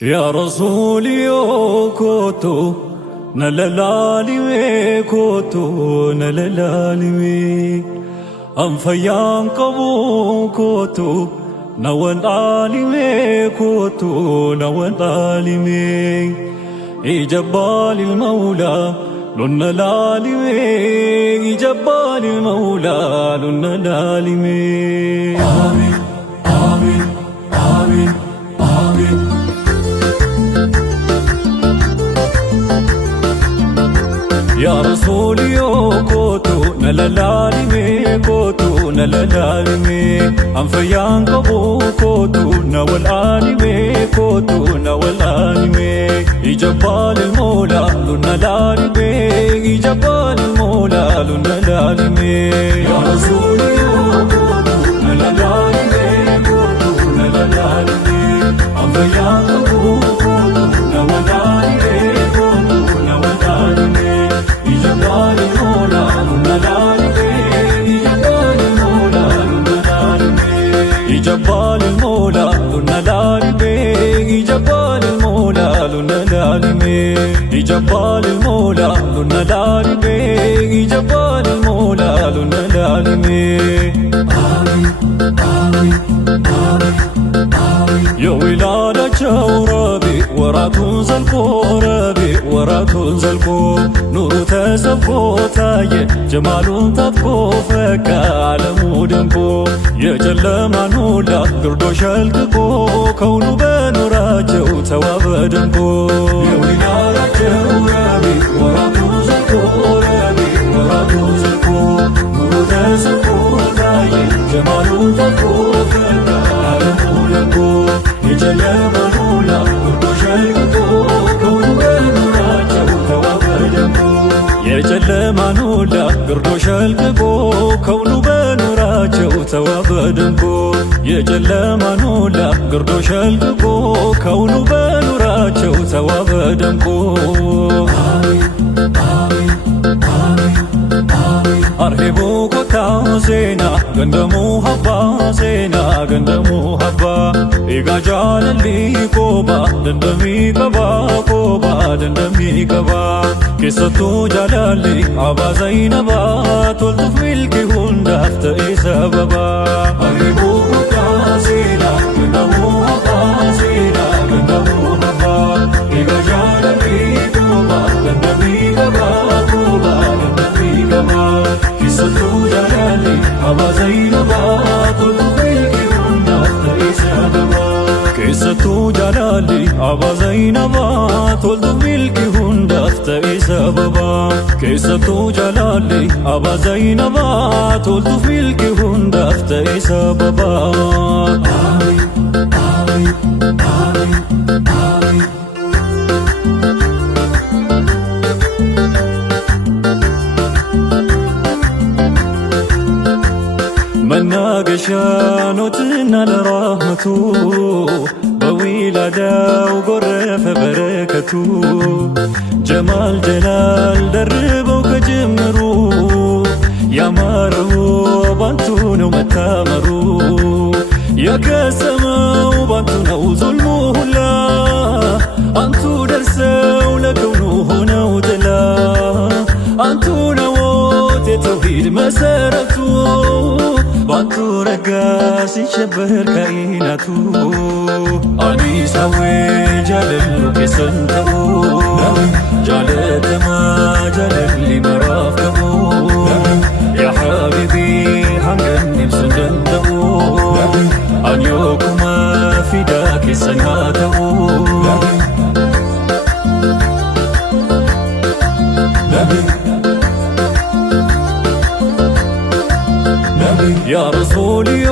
يا رسولي كوتو نلالالي كوتو نلالالي أنفيان قبو كوتو نوان عالمي كوتو نوان عالمي إجبال المولى لن العالمي إجبال المولى لن العالمي آمين آمين آمين آمين يا رسولي كوتو نلالالمي كوتو نلالالمي أنفيان قبو كوتو نوالالمي كوتو نوالالمي إجبال المولى لنلالمي إجبال المولى لنلالمي يا رسولي كوتو نلالالمي كوتو نلالالمي أنفيان قبو كوتو نوالالمي كوتو نوالالمي إجبال المولى لنلالمي إجبال المولى لنلالمي إجبال المولى لنلالمي إجبال المولى لنلالمي إجبال المولى لنلالمي إجبال المولى لنلالمي آمين آمين آمين يا ولادة ربي وراتون زلقو ربي وراتون زلقو نور تزبو تاي جمالون تطبو فكا عالمو دنبو يا جلما نولا قردو شلقو كونو بنوراجو تواب دنبو يا ولادة ربي وراتون زلقو ربي وراتون زلقو نور تزبو تاي جمالون تطبو فكا عالمو دنبو يجلما نولا قردو شلقو كونو بنوراجو تواب دنبو يجلما نولا قردو شلقو كونو بنوراجو تواب دنبو يجلما نولا قردو شلقو كونو بنوراجو تواب دنبو آمين آمين آمين آمين أرهبو كتا زينا قندمو هبا زينا قندمو هبا إيقا جال اللي كوبا دندمي قبا كوبا دندمي قبا كيستو جلالي أبا زينبا تلتف ملكي هندفت إي سببا أرهبو كتا زينا قندمو هبا زينا قندمو هبا إيقا جال اللي كوبا دندمي قبا كوبا دندمي قبا كيستو جلالي أبا زينبا تلتف ملكي هندفت إي سببا كيستو جلالي أبا زينبا تلتف ملكي هندفت إي سببا كيستو جلالي أبا زينبا تلتف ملكي هندفت إي سببا آمين آمين آمين آمين مناقشانوتنا لرحمتو بويلاداو قرف بركتو جمال جلال دربو كجمرو يا مارو بانتونو متامرو يا كسماو بانتونو ظلمو هلا أنتو درسو لكونو هنا ودلا أنتو نووت توحيد مسارتو بانتو رقاس يشبر كائناتو أني سوي جلل كسنتو جلت ما جلل لي مرافقو يا حبيبي حنقني بسندنتو أن يوكما فداك سناتو يا رسولي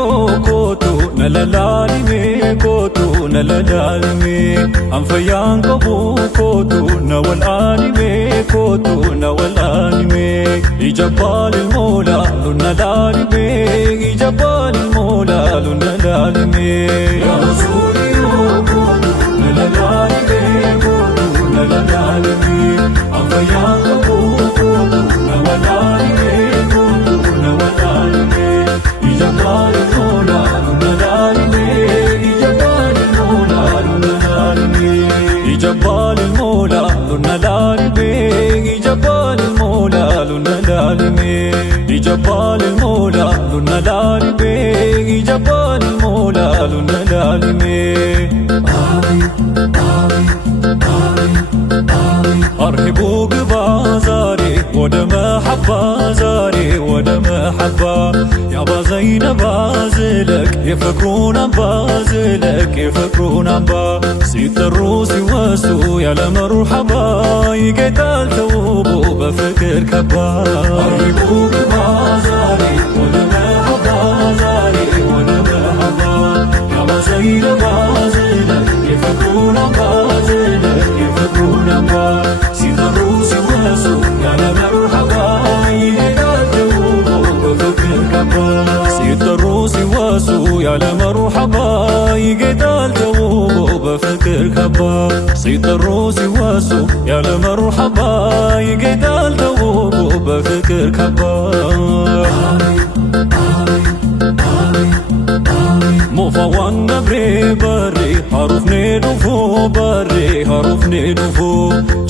كوتو نلالالمي كوتو نلالالمي أنفيان قبو كوتو نوالالمي كوتو نوالالمي إجبال المولى لنلالمي إجبال المولى لنلالمي يا رسولي كوتو نلالالمي كوتو نلالالمي أنفيان قبو كوتو نوالالمي كوتو نوالالمي إجبال المولى لنلالمي إجبال المولى لنلالمي ሀቢቡ ግባ ዛሬ ወደ መሐባ ዛሬ ወደ መሐባ ያባ ዘይነባ ዝለቅ የፍቅሩን አምባ ዝለቅ የፍቅሩን አምባ ሲጠሩ ሲወሱ ያለ መርሐባ ይጌጣል ተውቦ በፍቅር ከባ ሀቢቡ ግባ ዛሬ ወደ መሐባ ዛሬ ወደ መሐባ ያባ ዘይነባ ዝለቅ የፍቅሩን አምባ ዝለቅ የፍቅሩን አምባ ሲጠሩ ሲወሱ ያለ መርሐባ ይጌጣል ተውቦ በፍቅር ከባ ሲጠሩ ሲወሱ ያለ መርሐባ ይጌጣል ተውቦ በፍቅር ከባ ሲጠሩ ሲወሱ ያለ መርሐባ ይጌጣል ተውቦ በፍቅር ከባ ሞፋዋን ነብሬ በሬ ሀሩፍኔ ዱፉ በሬ ሀሩፍኔ ዱፉ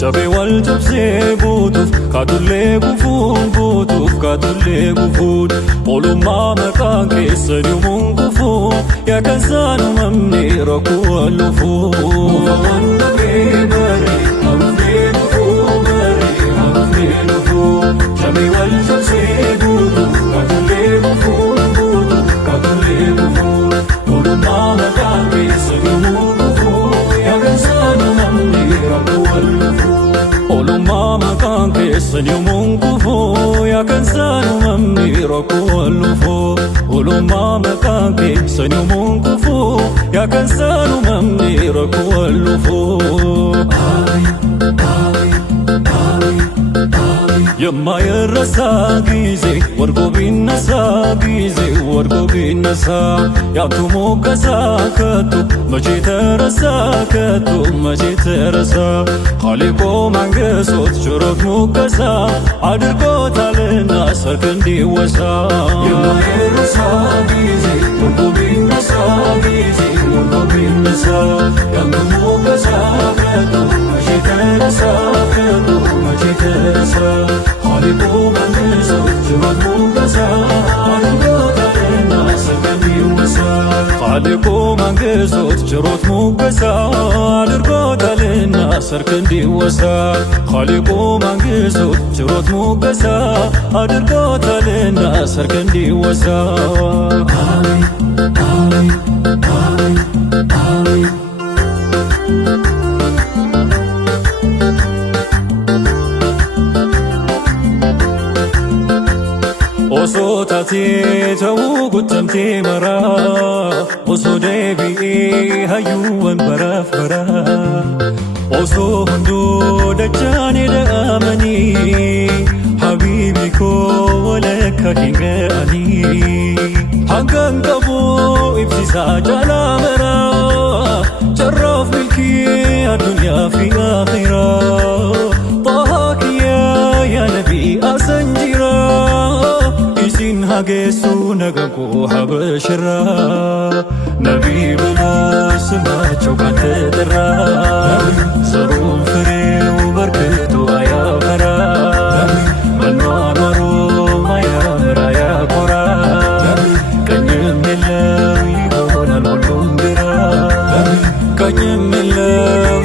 ጨቤ ወልጨብሴ ቡቱፍ ካቱሌ ጉፉን ቡቱፍ ካቱሌ ጉፉን ኦሉማ መቃን ኬሰኒው ሙንቁፉ ያከንሳኑ መምኔ ረኩ ወሉፉ ሞፋዋን ነብሬ በሬ ሀሩፍኔ ዱፉ በሬ ሀሩፍኔ ዱፉ ጨቤ ወልጨብሴ ቡቱፍ ካቱሌ ጉፉን ቡቱፍ ካቱሌ ጉፉን ولما مكان كيسن يومون كفو يا كنسان ممني ركو اللفو ولما مكان كيسن يومون كفو يا كنسان ممني ركو اللفو የማይረሳ ጊዜ ወርቆ ቢነሳ ጊዜ ወርቆ ቢነሳ ያንቱ ሞገሳ ከቶ መቼ ተረሳ ከቶ መቼ ተረሳ ኻሊቆ ማንገሶት ችሮት ሙገሳ አድርጎታልና ሰርክ እንዲወሳ የማይረሳ ጊዜ ወርቆ ቢነሳ ጊዜ ወርቆ ቢነሳ ያንቱ ሞገሳ ከቶ መቼ ተረሳ ከቶ መቼ ተረሳ ኻሊቁ መንግሶ ችሮት ሙገሳ አድርጎታልና ሰርክ እንዲወሳ ኻሊቁ መንግሶት ችሮት ሙገሳ አድርጎታልና ሰርክ እንዲወሳ ኻሊቁ መንግሶት ችሮት ሙገሳ አድርጎታልና ሰርክ እንዲወሳ አሜን አሜን አሜን አሜን osoo taatee ta'uu guutamtee maraa osoo deebi'ee hayyuuwwan baraaf baraa osoo hunduu dachaanii da'amanii habiibi koo walakka hin ga'anii hangam qabuu ibsisaa jaalaa maraa carraaf milkii addunyaa fi akhiraa xahaa kiyyaa yaa nabii asan jiraa isin hageessu nagaku ሀበሽራ ነቢ ብሎ ስማቸው ካንተ ጠራ ዘሩን ፍሬው በርክቶ አያፈራ መኗኗሩ ማያምር አያኮራ ቀኝም የለው ይሆናል ሁሉም ግራ ቀኝም የለው